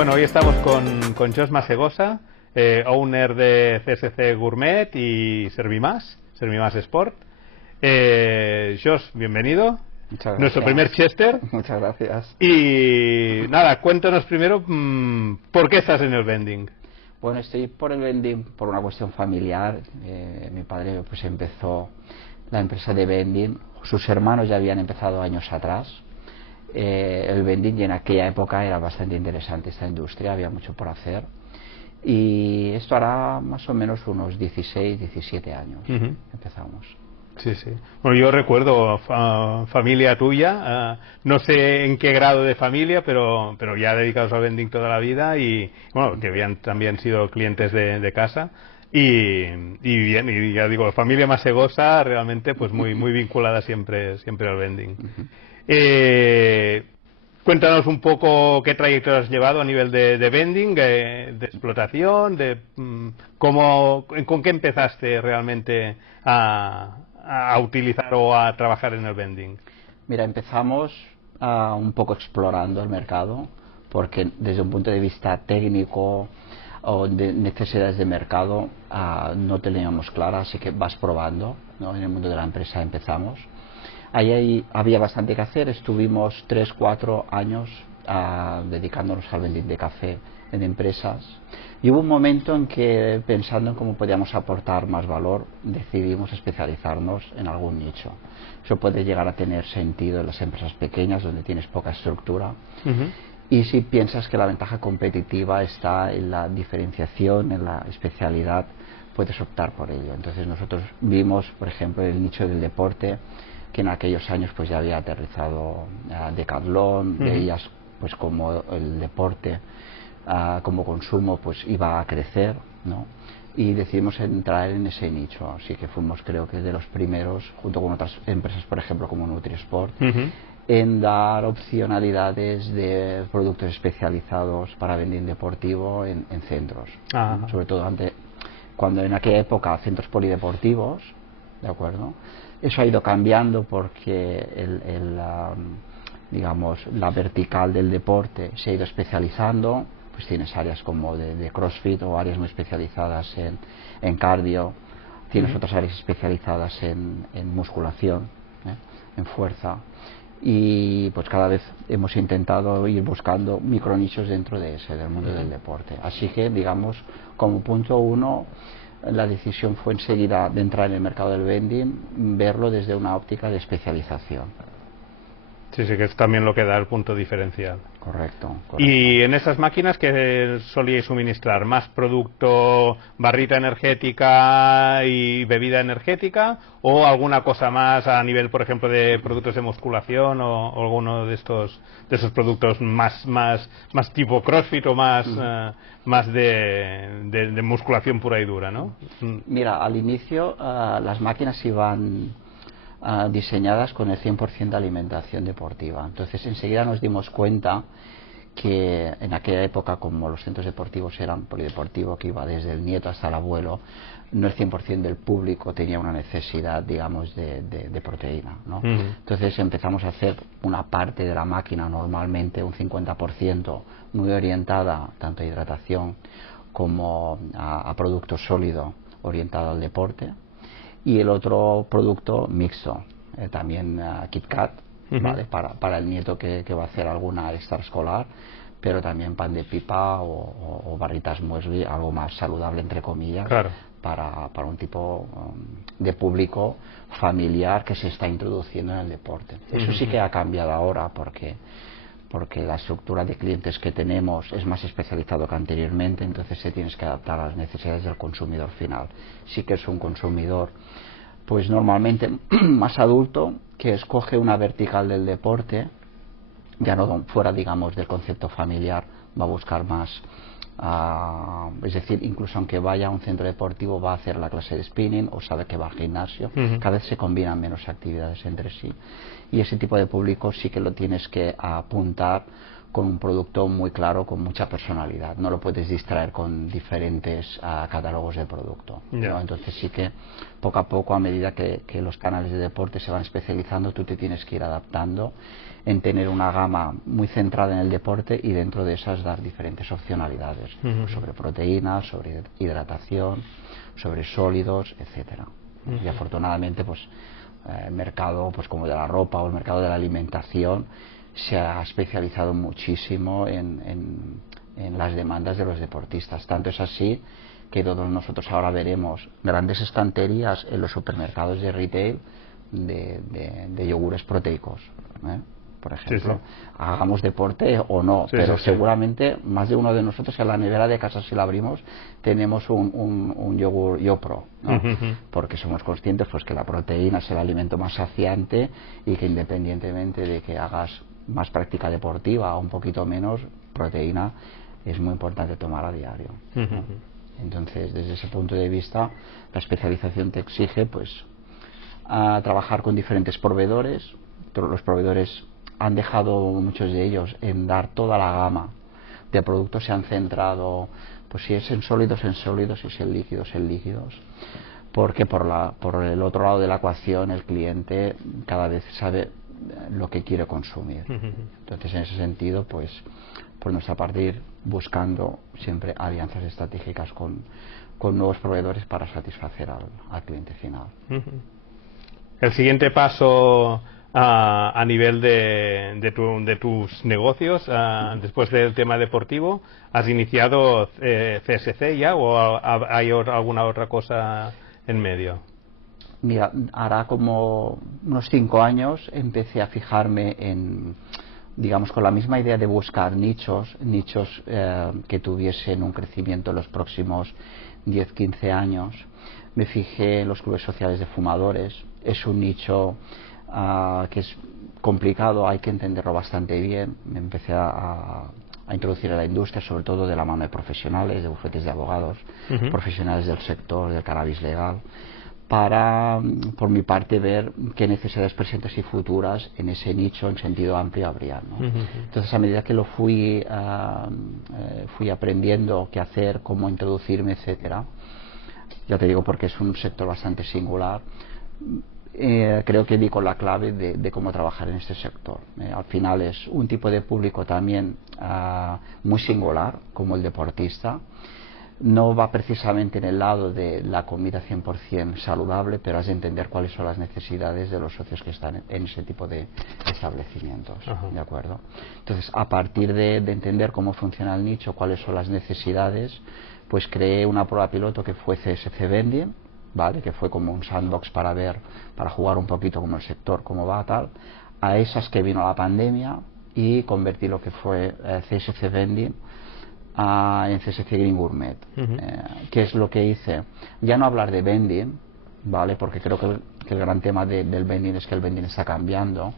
Bueno, hoy estamos con Jos Masegosa, owner de CSC Gourmet y Servimás Sport. Jos, bienvenido. Muchas gracias. Nuestro primer Chester. Muchas gracias. Y nada, cuéntanos primero por qué estás en el vending. Bueno, estoy por el vending por una cuestión familiar. Mi padre pues empezó la empresa de vending. Sus hermanos ya habían empezado años atrás. El vending, y en aquella época era bastante interesante esta industria, había mucho por hacer. Y esto hará más o menos unos 16, 17 años. Empezamos. Sí, sí. Bueno, yo recuerdo familia tuya, no sé en qué grado de familia, pero ya dedicados al vending toda la vida y, bueno, que habían también sido clientes de casa. Y bien, y ya digo, familia Masegosa realmente pues muy vinculada siempre al vending. Cuéntanos un poco qué trayectoria has llevado a nivel de vending, de explotación, con qué empezaste realmente a utilizar o a trabajar en el vending. Mira, empezamos un poco explorando el mercado, porque desde un punto de vista técnico o de necesidades de mercado no teníamos claras, así que vas probando, ¿no? En el mundo de la empresa empezamos. Ahí había bastante que hacer, estuvimos 3-4 años dedicándonos al vending de café en empresas, y hubo un momento en que, pensando en cómo podíamos aportar más valor, decidimos especializarnos en algún nicho. Eso puede llegar a tener sentido en las empresas pequeñas donde tienes poca estructura. Y si piensas que la ventaja competitiva está en la diferenciación, en la especialidad, puedes optar por ello. Entonces nosotros vimos, por ejemplo, el nicho del deporte, que en aquellos años pues ya había aterrizado Decathlon, veías pues como el deporte como consumo pues iba a crecer, ¿no? Y decidimos entrar en ese nicho, así que fuimos, creo que de los primeros, junto con otras empresas, por ejemplo como NutriSport, en dar opcionalidades de productos especializados para vending deportivo en centros, ¿no? Sobre todo cuando en aquella época centros polideportivos, ¿de acuerdo? Eso ha ido cambiando porque digamos, la vertical del deporte se ha ido especializando. Pues tienes áreas como de CrossFit o áreas muy especializadas en cardio, tienes otras áreas especializadas en musculación, en fuerza, y pues cada vez hemos intentado ir buscando micronichos dentro del mundo del deporte. Así que, digamos, como punto uno, la decisión fue enseguida de entrar en el mercado del vending, verlo desde una óptica de especialización. Sí, sí, que es también lo que da el punto diferencial. Correcto. Y en esas máquinas, ¿qué solíais suministrar? ¿Más producto, barrita energética y bebida energética? ¿O alguna cosa más a nivel, por ejemplo, de productos de musculación o alguno de esos productos más tipo CrossFit o más de musculación pura y dura, ¿no? Mira, al inicio las máquinas iban diseñadas con el 100% de alimentación deportiva. Entonces enseguida nos dimos cuenta que en aquella época, como los centros deportivos eran polideportivos, que iba desde el nieto hasta el abuelo, no el 100% del público tenía una necesidad, digamos, de proteína, ¿no? Entonces empezamos a hacer una parte de la máquina, normalmente un 50%, muy orientada tanto a hidratación como a producto sólido orientado al deporte, y el otro producto mixto, también KitKat, ¿vale? Para el nieto que va a hacer alguna extraescolar, pero también pan de pipa o barritas Muesli, algo más saludable entre comillas, claro, para un tipo de público familiar que se está introduciendo en el deporte. Eso sí que ha cambiado ahora porque la estructura de clientes que tenemos es más especializado que anteriormente, entonces se tienes que adaptar a las necesidades del consumidor final. Sí que es un consumidor pues normalmente más adulto, que escoge una vertical del deporte, ya no fuera, digamos, del concepto familiar, va a buscar más, es decir, incluso aunque vaya a un centro deportivo, va a hacer la clase de spinning o sabe que va al gimnasio. Cada vez se combinan menos actividades entre sí, y ese tipo de público sí que lo tienes que apuntar con un producto muy claro, con mucha personalidad. No lo puedes distraer con diferentes catálogos de producto, ¿no? Entonces sí que poco a poco, a medida que los canales de deporte se van especializando, tú te tienes que ir adaptando en tener una gama muy centrada en el deporte y dentro de esas dar diferentes opcionalidades sobre proteínas, sobre hidratación, sobre sólidos, etcétera. Y afortunadamente pues el mercado pues como de la ropa o el mercado de la alimentación se ha especializado muchísimo en las demandas de los deportistas. Tanto es así que todos nosotros ahora veremos grandes estanterías en los supermercados de retail de yogures proteicos, por ejemplo. Hagamos deporte o no, pero seguramente más de uno de nosotros en la nevera de casa, si la abrimos, tenemos un yogur YoPro, ¿no? Porque somos conscientes pues que la proteína es el alimento más saciante y que independientemente de que hagas más práctica deportiva o un poquito menos, proteína es muy importante tomar a diario, ¿no? Entonces, desde ese punto de vista, la especialización te exige pues a trabajar con diferentes proveedores. Los proveedores han dejado, muchos de ellos, en dar toda la gama de productos, se han centrado, pues si es en sólidos, si es en líquidos, porque por el otro lado de la ecuación el cliente cada vez sabe lo que quiere consumir. Entonces, en ese sentido, pues por nuestra parte ir buscando siempre alianzas estratégicas con nuevos proveedores para satisfacer al cliente final. El siguiente paso a nivel de tus negocios, después del tema deportivo, ¿has iniciado CSC ya o hay alguna otra cosa en medio? Mira, hará como unos 5 años empecé a fijarme en, digamos, con la misma idea de buscar nichos que tuviesen un crecimiento en los próximos 10-15 años. Me fijé en los clubes sociales de fumadores. Es un nicho que es complicado, hay que entenderlo bastante bien. Me empecé a introducir a la industria, sobre todo de la mano de profesionales, de bufetes de abogados, profesionales del sector del cannabis legal, para, por mi parte, ver qué necesidades presentes y futuras en ese nicho en sentido amplio habría, ¿no? Entonces, a medida que lo fui aprendiendo qué hacer, cómo introducirme, etcétera, ya te digo, porque es un sector bastante singular, creo que di con la clave de cómo trabajar en este sector. Al final es un tipo de público también muy singular, como el deportista. No va precisamente en el lado de la comida 100% saludable, pero has de entender cuáles son las necesidades de los socios que están en ese tipo de establecimientos. ¿De acuerdo? Entonces, a partir de entender cómo funciona el nicho, cuáles son las necesidades, pues creé una prueba piloto que fue CSC Vending, ¿vale? Que fue como un sandbox para jugar un poquito como el sector, cómo va, tal. A esas que vino la pandemia y convertí lo que fue CSC Vending en CSC Green Gourmet. ¿Qué es lo que hice? Ya no hablar de vending, ¿vale? Porque creo que el gran tema del vending es que el vending está cambiando.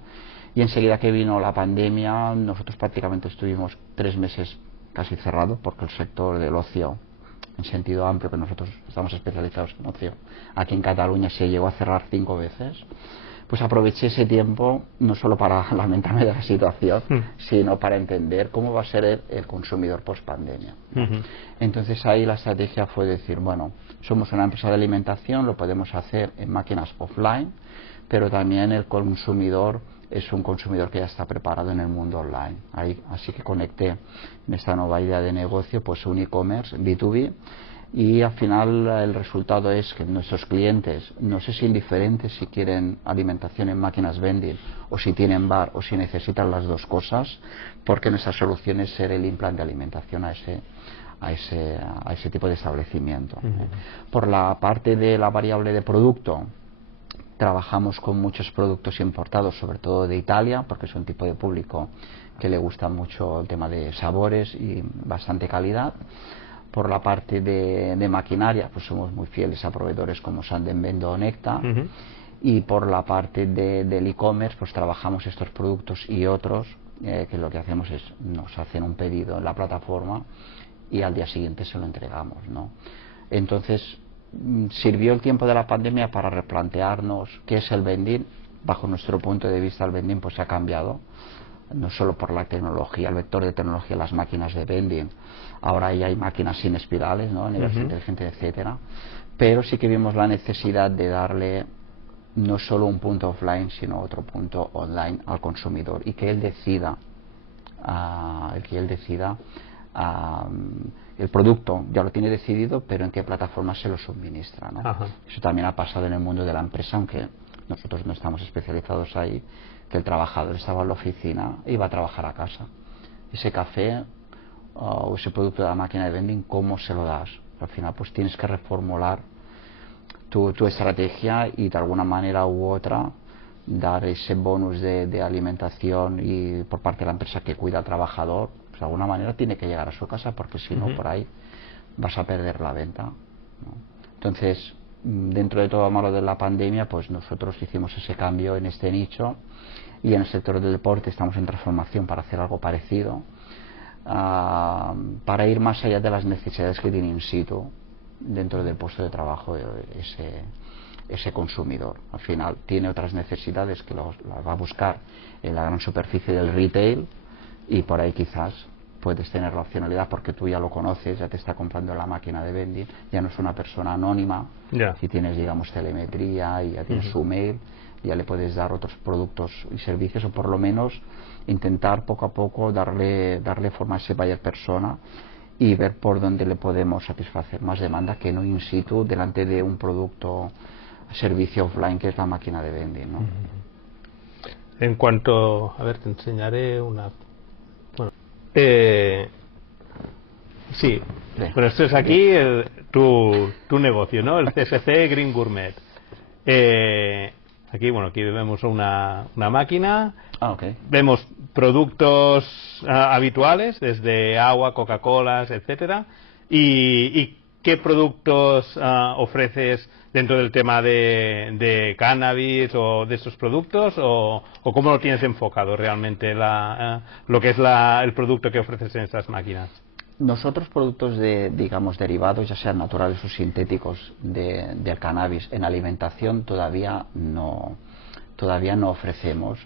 Y enseguida que vino la pandemia, nosotros prácticamente estuvimos 3 meses casi cerrados, porque el sector del ocio, en sentido amplio, que nosotros estamos especializados en ocio, aquí en Cataluña se llegó a cerrar 5 veces. Pues aproveché ese tiempo no solo para lamentarme de la situación, sino para entender cómo va a ser el consumidor post pandemia, ¿no? Entonces ahí la estrategia fue decir, bueno, somos una empresa de alimentación, lo podemos hacer en máquinas offline, pero también el consumidor es un consumidor que ya está preparado en el mundo online. Así que conecté en esta nueva idea de negocio pues un e-commerce B2B, y al final el resultado es que nuestros clientes, no sé si indiferentes si quieren alimentación en máquinas vending o si tienen bar o si necesitan las dos cosas, porque nuestra solución es ser el implante de alimentación a ese tipo de establecimiento. Por la parte de la variable de producto, trabajamos con muchos productos importados, sobre todo de Italia, porque es un tipo de público que le gusta mucho el tema de sabores y bastante calidad. Por la parte de maquinaria, pues somos muy fieles a proveedores como Sandenbendo o Necta. Y por la parte del e-commerce, pues trabajamos estos productos y otros, que lo que hacemos es nos hacen un pedido en la plataforma y al día siguiente se lo entregamos, ¿no? Entonces, sirvió el tiempo de la pandemia para replantearnos qué es el vending. Bajo nuestro punto de vista, el vending pues ha cambiado no solo por la tecnología, el vector de tecnología, las máquinas de vending, ahora ya hay máquinas sin espirales, ¿no? Neveras inteligentes, etcétera, pero sí que vimos la necesidad de darle no solo un punto offline, sino otro punto online al consumidor, y que él decida el producto ya lo tiene decidido, pero en qué plataforma se lo suministra, ¿no? Eso también ha pasado en el mundo de la empresa, aunque nosotros no estamos especializados ahí, que el trabajador estaba en la oficina y iba a trabajar a casa. Ese café o ese producto de la máquina de vending, ¿cómo se lo das? Al final pues tienes que reformular tu estrategia y de alguna manera u otra dar ese bonus de alimentación y por parte de la empresa que cuida al trabajador, pues de alguna manera tiene que llegar a su casa, porque si no por ahí vas a perder la venta, ¿no? Entonces, dentro de todo lo malo de la pandemia, pues nosotros hicimos ese cambio en este nicho, y en el sector del deporte estamos en transformación para hacer algo parecido, para ir más allá de las necesidades que tiene in situ dentro del puesto de trabajo ese consumidor. Al final tiene otras necesidades que las va a buscar en la gran superficie del retail, y por ahí quizás puedes tener la opcionalidad, porque tú ya lo conoces, ya te está comprando la máquina de vending, ya no es una persona anónima. Si tienes, digamos, telemetría y ya tienes su mail, ya le puedes dar otros productos y servicios, o por lo menos intentar poco a poco darle forma a ese buyer persona y ver por dónde le podemos satisfacer más demanda que no in situ delante de un producto servicio offline que es la máquina de vending, ¿no? En cuanto, a ver, te enseñaré una. Bueno, sí. Bueno, esto es aquí tu negocio, ¿no? El CSC Green Gourmet. Aquí, bueno, aquí vemos una máquina. Vemos productos habituales, desde agua, Coca-Cola, etcétera. ¿Y qué productos ofreces dentro del tema de cannabis o de estos productos, o cómo lo tienes enfocado realmente lo que es el producto que ofreces en estas máquinas? Nosotros productos digamos, derivados, ya sean naturales o sintéticos del cannabis en alimentación todavía no ofrecemos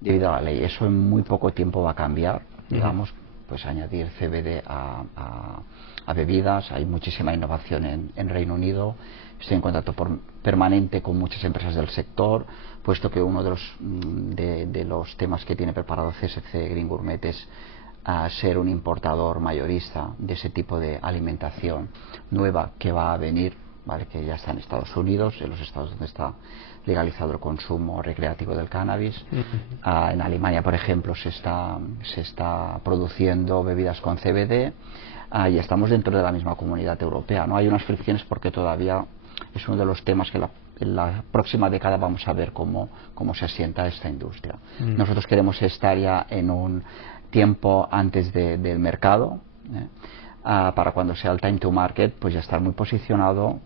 debido a la ley. Eso en muy poco tiempo va a cambiar, digamos, pues añadir CBD a bebidas. Hay muchísima innovación en Reino Unido. Estoy en contacto permanente con muchas empresas del sector, puesto que uno de los temas que tiene preparado CSC Green Gourmet es ser un importador mayorista de ese tipo de alimentación nueva que va a venir, ¿vale? Que ya está en Estados Unidos, en los estados donde está legalizado el consumo recreativo del cannabis. En Alemania, por ejemplo, se está produciendo bebidas con CBD, y estamos dentro de la misma comunidad europea, ¿no? Hay unas fricciones porque todavía es uno de los temas que en la próxima década vamos a ver cómo se asienta esta industria. Nosotros queremos estar ya en un tiempo antes del mercado, para cuando sea el time to market, pues ya estar muy posicionado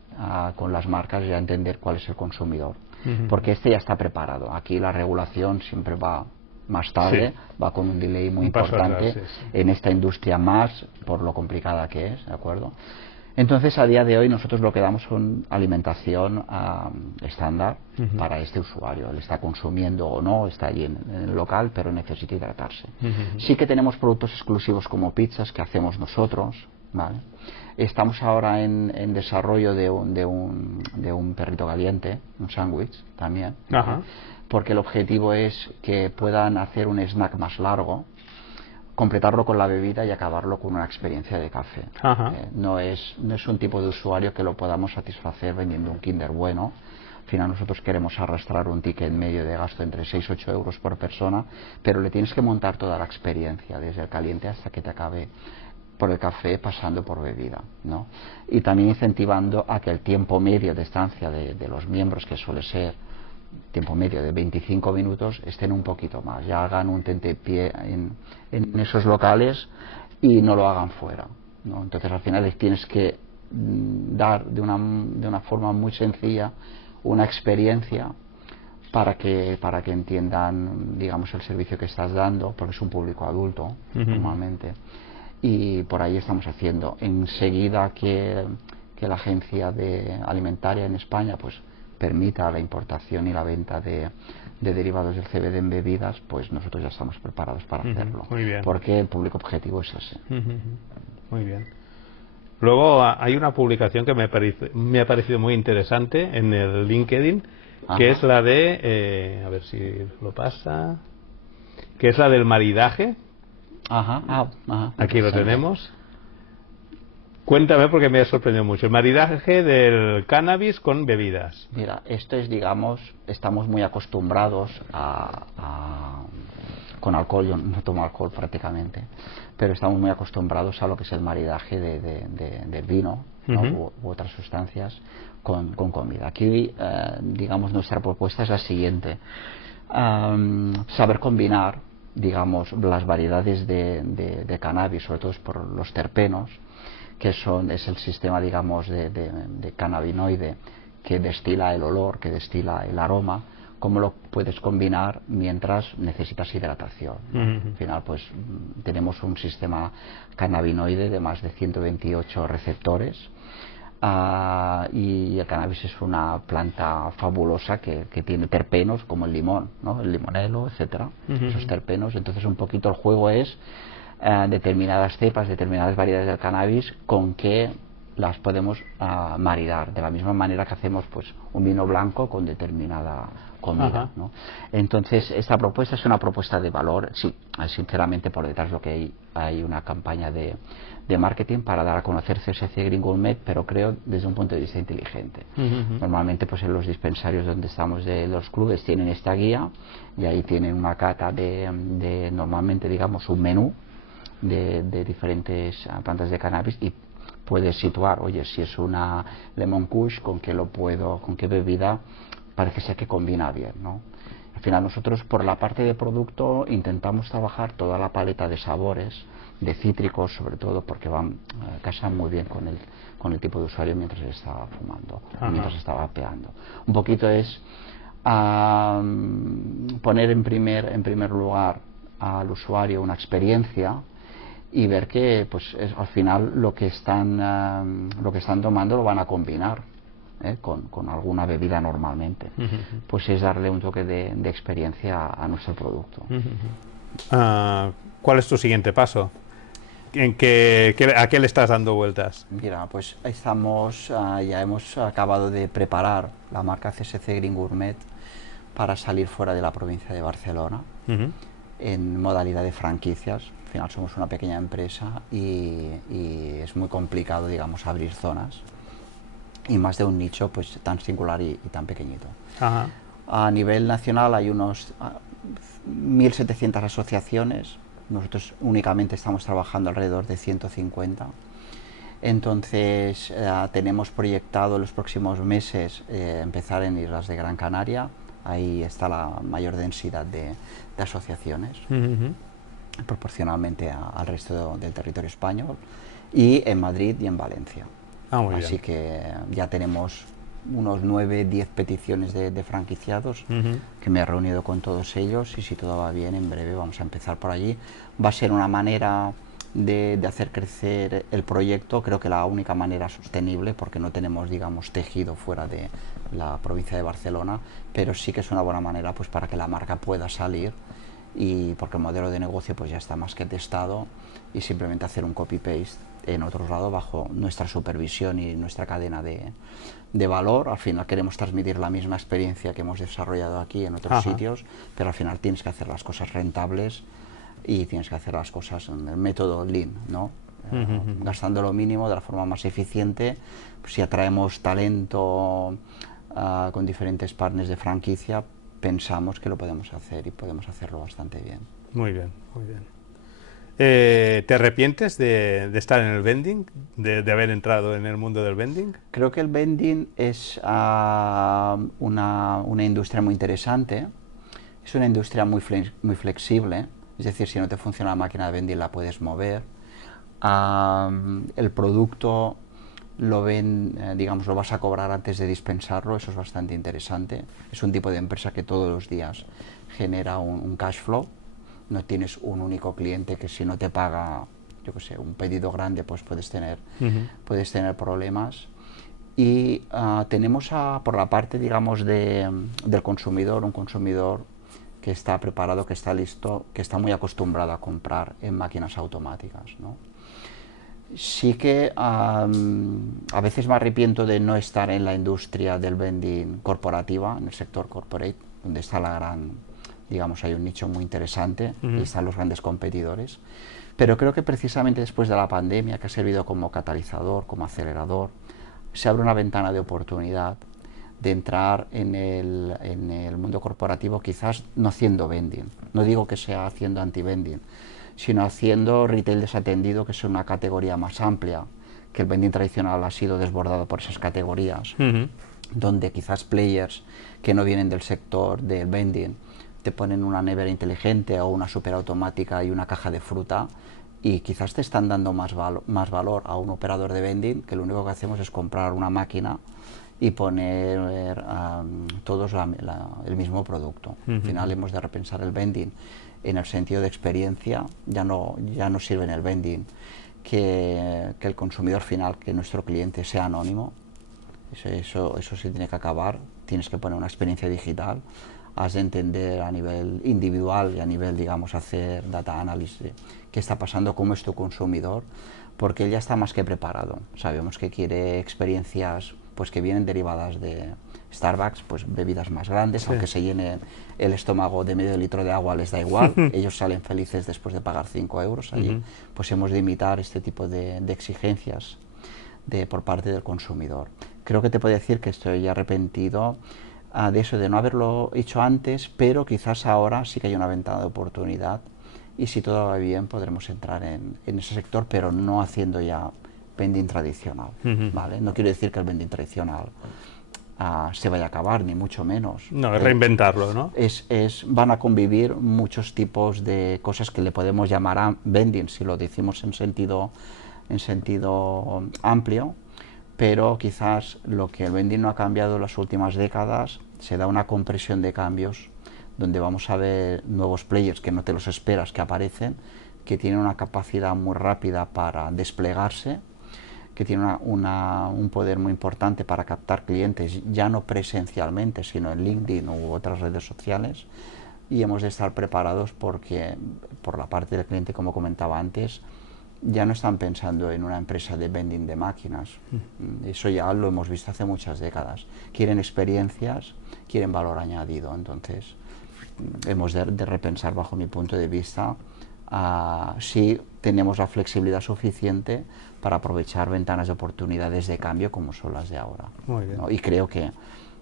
con las marcas, ya entender cuál es el consumidor, porque este ya está preparado. Aquí la regulación siempre va más tarde, va con un delay muy importante en esta industria, más por lo complicada que es, ¿de acuerdo? Entonces, a día de hoy nosotros lo que damos son alimentación estándar para este usuario. Él está consumiendo o no, está allí en el local, pero necesita hidratarse. Sí que tenemos productos exclusivos como pizzas que hacemos nosotros, ¿vale? Estamos ahora en desarrollo de un perrito caliente, un sándwich también, porque el objetivo es que puedan hacer un snack más largo, completarlo con la bebida y acabarlo con una experiencia de café. No es un tipo de usuario que lo podamos satisfacer vendiendo un Kinder Bueno. Al final nosotros queremos arrastrar un ticket medio de gasto entre 6 y 8 euros por persona, pero le tienes que montar toda la experiencia, desde el caliente hasta que te acabe por el café, pasando por bebida, ¿no? Y también incentivando a que el tiempo medio de estancia de los miembros, que suele ser tiempo medio de 25 minutos, estén un poquito más, ya hagan un tentepié en esos locales y no lo hagan fuera, ¿no? Entonces al final les tienes que dar de una forma muy sencilla una experiencia para que entiendan, digamos, el servicio que estás dando, porque es un público adulto normalmente, y por ahí estamos haciendo. Enseguida que la agencia alimentaria en España pues permita la importación y la venta de derivados del CBD en bebidas, pues nosotros ya estamos preparados para hacerlo. Muy bien. Porque el público objetivo es ese. Muy bien. Luego hay una publicación que me ha parecido muy interesante en el LinkedIn, que es la de, a ver si lo pasa, que es la del maridaje. Aquí lo tenemos. Cuéntame, porque me ha sorprendido mucho. El maridaje del cannabis con bebidas. Mira, esto es, digamos, estamos muy acostumbrados con alcohol. Yo no tomo alcohol prácticamente, pero estamos muy acostumbrados a lo que es el maridaje del vino, ¿no? u otras sustancias con comida. Aquí, digamos, nuestra propuesta es la siguiente. Saber combinar, digamos, las variedades de cannabis, sobre todo por los terpenos, que es el sistema, digamos, de cannabinoide que destila el olor, que destila el aroma, cómo lo puedes combinar mientras necesitas hidratación, ¿no? Al final, pues tenemos un sistema cannabinoide de más de 128 receptores, y el cannabis es una planta fabulosa que tiene terpenos como el limón, ¿no? El limonelo, etcétera, esos terpenos. Entonces, un poquito el juego es determinadas cepas, determinadas variedades del cannabis, con que las podemos maridar de la misma manera que hacemos, pues, un vino blanco con determinada comida, ¿no? Entonces, esta propuesta es una propuesta de valor. Sí, sinceramente, por detrás lo que hay una campaña de marketing para dar a conocer CSC Green Gourmet, pero creo desde un punto de vista inteligente. Normalmente, pues, en los dispensarios donde estamos de los clubes tienen esta guía, y ahí tienen una cata de normalmente, digamos, un menú de diferentes plantas de cannabis, y puedes situar, oye, si es una lemon kush, con qué bebida parece ser que combina bien, ¿no? Al final, nosotros, por la parte de producto, intentamos trabajar toda la paleta de sabores, de cítricos sobre todo, porque casan muy bien con el tipo de usuario mientras está fumando, mientras está vapeando. Un poquito es poner en primer lugar al usuario una experiencia, y ver que, pues, al final lo que están tomando lo van a combinar con alguna bebida normalmente. Pues es darle un toque de experiencia a nuestro producto. ¿Cuál es tu siguiente paso? ¿A qué le estás dando vueltas? Mira, pues ya hemos acabado de preparar la marca CSC Green Gourmet para salir fuera de la provincia de Barcelona, en modalidad de franquicias. Al final somos una pequeña empresa y es muy complicado, digamos, abrir zonas, y más de un nicho, pues, tan singular y tan pequeñito. A nivel nacional hay unos 1.700 asociaciones. Nosotros únicamente estamos trabajando alrededor de 150. Entonces, tenemos proyectado en los próximos meses empezar en Islas de Gran Canaria. Ahí está la mayor densidad de asociaciones, proporcionalmente al resto del territorio español, y en Madrid y en Valencia. Así que ya tenemos unos 9-10 peticiones de franquiciados, que me he reunido con todos ellos, y si todo va bien, en breve vamos a empezar por allí. Va a ser una manera de hacer crecer el proyecto, creo que la única manera sostenible, porque no tenemos, digamos, tejido fuera de la provincia de Barcelona, pero sí que es una buena manera, pues, para que la marca pueda salir, y porque el modelo de negocio, pues, ya está más que testado, y simplemente hacer un copy-paste en otro lado bajo nuestra supervisión y nuestra cadena de valor. Al final queremos transmitir la misma experiencia que hemos desarrollado aquí en otros sitios, pero al final tienes que hacer las cosas rentables y tienes que hacer las cosas en el método Lean, ¿no? Gastando lo mínimo de la forma más eficiente. Pues, si atraemos talento con diferentes partners de franquicia, pensamos que lo podemos hacer, y podemos hacerlo bastante bien. Muy bien, muy bien. ¿Te arrepientes de estar en el vending, de haber entrado en el mundo del vending? Creo que el vending es una industria muy interesante. Es una industria muy flexible, es decir, si no te funciona la máquina de vending, la puedes mover. El producto lo vas a cobrar antes de dispensarlo, eso es bastante interesante. Es un tipo de empresa que todos los días genera un cash flow. No tienes un único cliente que, si no te paga, yo qué sé, un pedido grande, pues puedes tener problemas. Y tenemos por la parte, digamos, del consumidor, un consumidor que está preparado, que está listo, que está muy acostumbrado a comprar en máquinas automáticas, ¿no? Sí que a veces me arrepiento de no estar en la industria del vending corporativa, en el sector corporate, donde está la gran, digamos, hay un nicho muy interesante y están los grandes competidores. Pero creo que precisamente después de la pandemia, que ha servido como catalizador, como acelerador, se abre una ventana de oportunidad de entrar en el mundo corporativo, quizás no haciendo vending, no digo que sea haciendo anti-vending, sino haciendo retail desatendido, que es una categoría más amplia, que el vending tradicional ha sido desbordado por esas categorías, donde quizás players que no vienen del sector del vending te ponen una nevera inteligente o una superautomática y una caja de fruta, y quizás te están dando más valor a un operador de vending, que lo único que hacemos es comprar una máquina y poner todos el mismo producto. Al final hemos de repensar el vending en el sentido de experiencia. Ya no sirve en el vending que el consumidor final, que nuestro cliente, sea anónimo. Eso sí tiene que acabar. Tienes que poner una experiencia digital. Has de entender a nivel individual y a nivel, digamos, hacer data analysis qué está pasando, cómo es tu consumidor, porque él ya está más que preparado. Sabemos que quiere experiencias pues que vienen derivadas de Starbucks, pues bebidas más grandes, aunque se llenen el estómago de medio litro de agua, les da igual. Ellos salen felices después de pagar 5 euros allí. Pues hemos de imitar este tipo de exigencias por parte del consumidor. Creo que te puedo decir que estoy arrepentido de eso, de no haberlo hecho antes, pero quizás ahora sí que hay una ventana de oportunidad, y si todo va bien podremos entrar en ese sector, pero no haciendo ya vending tradicional, ¿vale? No quiero decir que el vending tradicional se vaya a acabar, ni mucho menos. No, es reinventarlo, ¿no? Van a convivir muchos tipos de cosas que le podemos llamar a vending, si lo decimos en sentido amplio, pero quizás lo que el vending no ha cambiado en las últimas décadas, se da una compresión de cambios, donde vamos a ver nuevos players que no te los esperas que aparecen, que tienen una capacidad muy rápida para desplegarse, que tienen un poder muy importante para captar clientes, ya no presencialmente, sino en LinkedIn u otras redes sociales, y hemos de estar preparados porque, por la parte del cliente, como comentaba antes, ya no están pensando en una empresa de vending de máquinas. Eso ya lo hemos visto hace muchas décadas. Quieren experiencias, quieren valor añadido. Entonces, hemos de repensar, bajo mi punto de vista, si tenemos la flexibilidad suficiente para aprovechar ventanas de oportunidades de cambio como son las de ahora. Muy bien. ¿No? Y creo que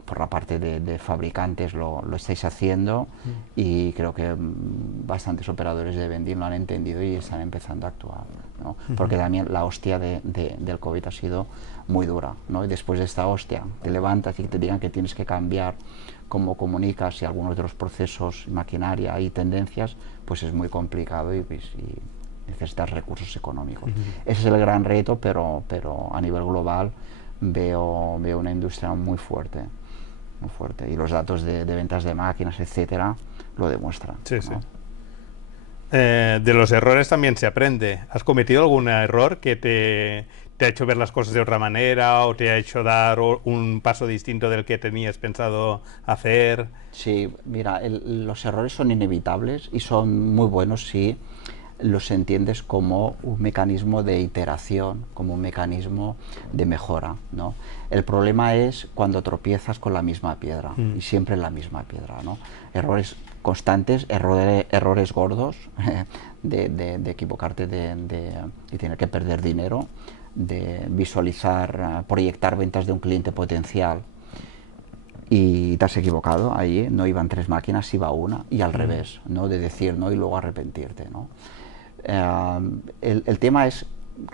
por la parte de fabricantes lo estáis haciendo, y creo que bastantes operadores de vending lo han entendido y están empezando a actuar, ¿no? Porque también la hostia del COVID ha sido muy dura, ¿no? Y después de esta hostia te levantas y te digan que tienes que cambiar cómo comunicas y algunos de los procesos, maquinaria y tendencias, pues es muy complicado y necesitas recursos económicos. Ese es el gran reto, pero a nivel global veo una industria muy fuerte, y los datos de ventas de máquinas, etcétera, lo demuestran. Sí, ¿no? sí. De los errores también se aprende. ¿Has cometido algún error que te ha hecho ver las cosas de otra manera, o te ha hecho dar un paso distinto del que tenías pensado hacer? Sí, mira, los errores son inevitables y son muy buenos si los entiendes como un mecanismo de iteración, como un mecanismo de mejora, ¿no? El problema es cuando tropiezas con la misma piedra, y siempre la misma piedra, ¿no? Errores constantes, errores gordos, de equivocarte y tener que perder dinero, de visualizar, proyectar ventas de un cliente potencial y te has equivocado, ahí no iban 3 máquinas, iba una, y al revés, ¿no? De decir no y luego arrepentirte, ¿no? El tema es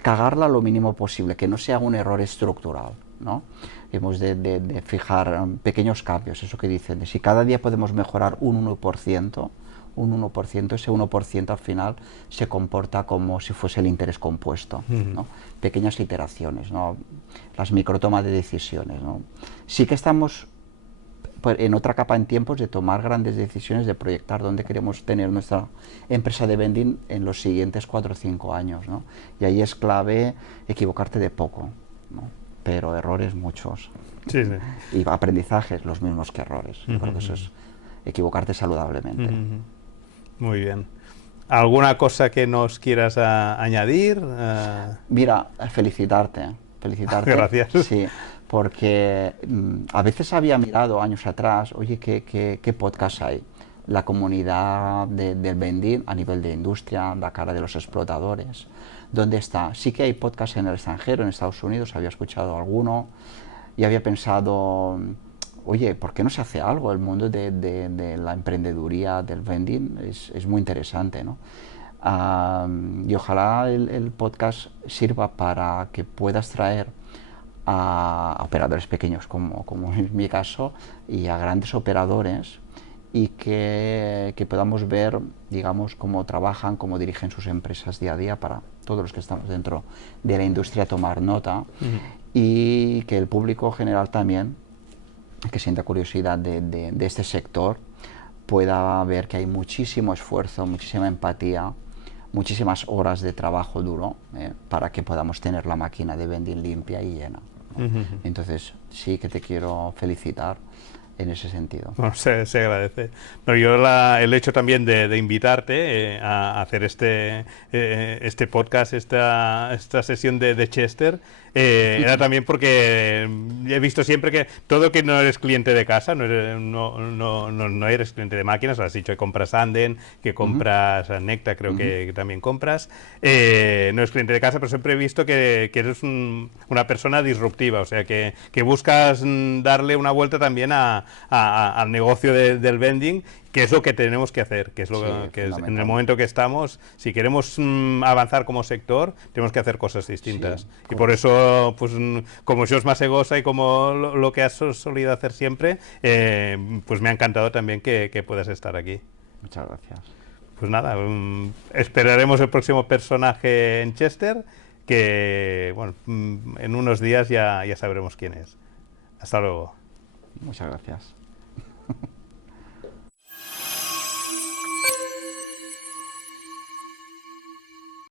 cagarla lo mínimo posible, que no sea un error estructural, ¿no? Hemos de fijar pequeños cambios, eso que dicen, de si cada día podemos mejorar un 1%, ese 1% al final se comporta como si fuese el interés compuesto, ¿no? Pequeñas iteraciones, ¿no? Las microtomas de decisiones, ¿no? Sí que estamos en otra capa en tiempos de tomar grandes decisiones, de proyectar dónde queremos tener nuestra empresa de vending en los siguientes 4 o 5 años, ¿no? Y ahí es clave equivocarte de poco, ¿no? pero errores muchos. Sí, sí. Y aprendizajes los mismos que errores. Yo creo que eso es equivocarte saludablemente. Muy bien. ¿Alguna cosa que nos quieras añadir? Mira, felicitarte. Gracias. Sí, porque a veces había mirado años atrás, oye, ¿qué podcast hay? La comunidad del vending a nivel de industria, la cara de los explotadores, ¿dónde está? Sí que hay podcasts en el extranjero, en Estados Unidos, había escuchado alguno y había pensado, oye, ¿por qué no se hace algo? El mundo de la emprendeduría, del vending, es muy interesante, ¿no? Y ojalá el podcast sirva para que puedas traer a operadores pequeños como es mi caso y a grandes operadores y que podamos ver, digamos, cómo trabajan, cómo dirigen sus empresas día a día para todos los que estamos dentro de la industria tomar nota y que el público general también, que sienta curiosidad de este sector, pueda ver que hay muchísimo esfuerzo, muchísima empatía, muchísimas horas de trabajo duro para que podamos tener la máquina de vending limpia y llena, ¿no? Entonces sí que te quiero felicitar en ese sentido. Bueno, se agradece. No, yo el hecho también de invitarte a hacer este podcast, esta sesión de Chester, era también porque he visto siempre que todo que no eres cliente de casa, no eres cliente de máquinas, lo has dicho, que compras Anden, que compras Necta, creo que también compras, no eres cliente de casa, pero siempre he visto que eres una persona disruptiva, o sea, que buscas darle una vuelta también al negocio del vending, que es lo que tenemos que hacer, que es lo que es, en el momento que estamos, si queremos avanzar como sector, tenemos que hacer cosas distintas. Sí, y por eso, pues como sos más egosa y como lo que has solido hacer siempre, pues me ha encantado también que puedas estar aquí. Muchas gracias. Pues nada, esperaremos el próximo personaje en Chester, que bueno, en unos días ya sabremos quién es. Hasta luego. Muchas gracias.